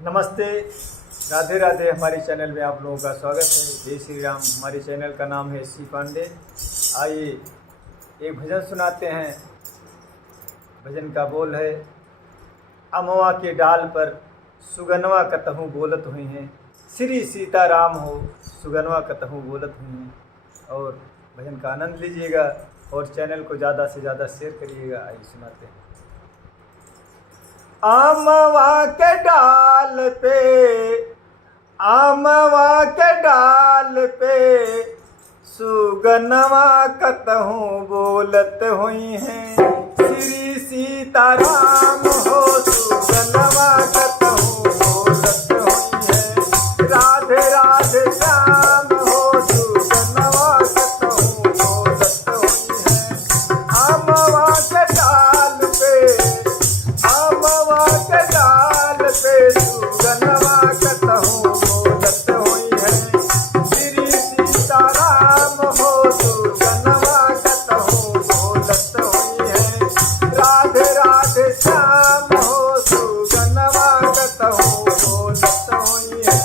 नमस्ते, राधे राधे। हमारे चैनल में आप लोगों का स्वागत है। जय श्री राम। हमारे चैनल का नाम है सी पांडे। आइए एक भजन सुनाते हैं। भजन का बोल है, अमवा के डाल पर सुगनवा कतहु बोलत हुई हैं, श्री सीताराम हो सुगनवा कतहु बोलत हुई हैं। और भजन का आनंद लीजिएगा और चैनल को ज़्यादा से ज़्यादा शेयर करिएगा। आइए सुनाते हैं। अमवा के डाल पे सुगनवा कतहु बोलत हुई हैं, श्री सीताराम हो सुगनवा कतहु बोलत हुई हैं। राधे राधे श्याम हो सुगनवा कतहु बोलत हुई हैं। अमवा के डाल पे सुगनवा कतहु बोलत हुई है, श्री सीताराम हो सुगनवा कतहु बोलत हुई है। राधे राधे श्याम हो सुगनवा कतहु बोलत हुई है।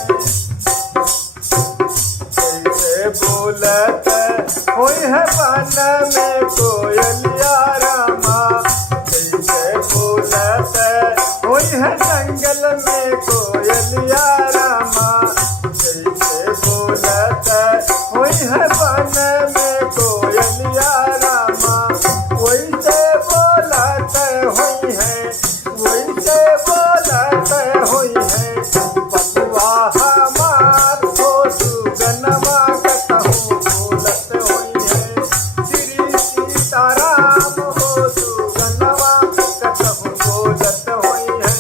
कैसे बोलत हुई है वन में कोयलिया रामा, कैसे बोलत हुई है जंगल में कोयलिया रामा, कैसे बोलत हुई है वन में कोयलिया रामा। वैसे बोलत हुई है, वैसे बोलत हुई है, बबुआ हमार हो सुगनवा कतहु बोलत हुई है, श्री सीताराम हो सुगनवा कतहु बोलत हुई है।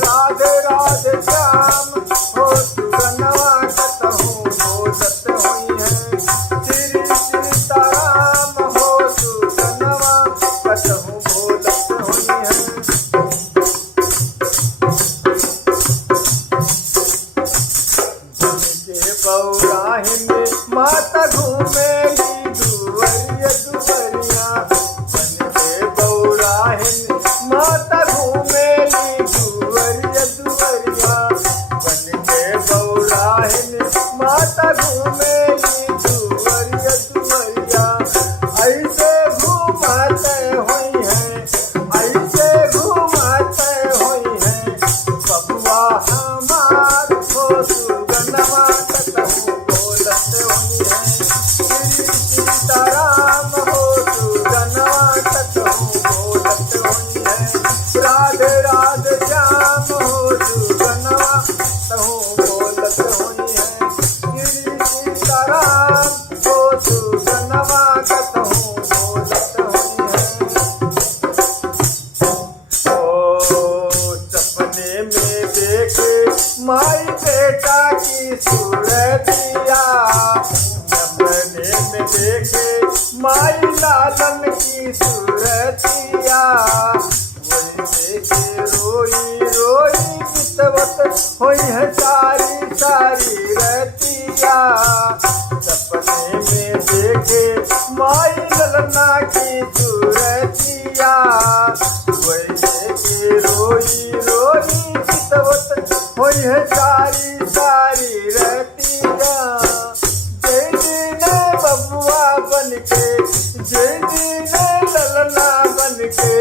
राधे राधे श्याम हो सुगनवा कतहु बोलत हुई है, श्री सीताराम हो सुगनवा कतहु बोलत हुई है। के बौराही में माता घूमेली दुवरिया दुवरिया, बन के बौराही में माता घूमेली दुवरिया दुवरिया, बन के बौराही में माता घूमेली दुवरिया दुवरिया। ऐसे घूमते हुई हैं, ऐसे घूमते हुई हैं, बबुआ हमार हो सुगनवा कतहु बोलत हुई है, श्री सीताराम हो सुगनवा कतहु बोलत हुई है। राधे राधे श्याम हो सुगनवा कतहु बोलत हुई है, श्री सीताराम हो सुगनवा कतहु बोलत हुई है। ओ सपने में देखे माई बेटा की सूरतिया, सपने में देखे माई लालन की सूरतिया, वही देखे रोई रोई बितवत हुई है सारी सारी रतिया। सपने में देखे माई ललना की सूरतिया, वही देखे रोई रोई बितवत हुई है सारी सारी रतिया। जय दीने बबुआ बनके, जय दीने ललना बनके,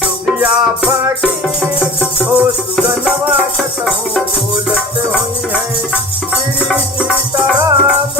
दुनिया फकीर हो सुगनवा कतहु बोलत हुई है, श्री सीताराम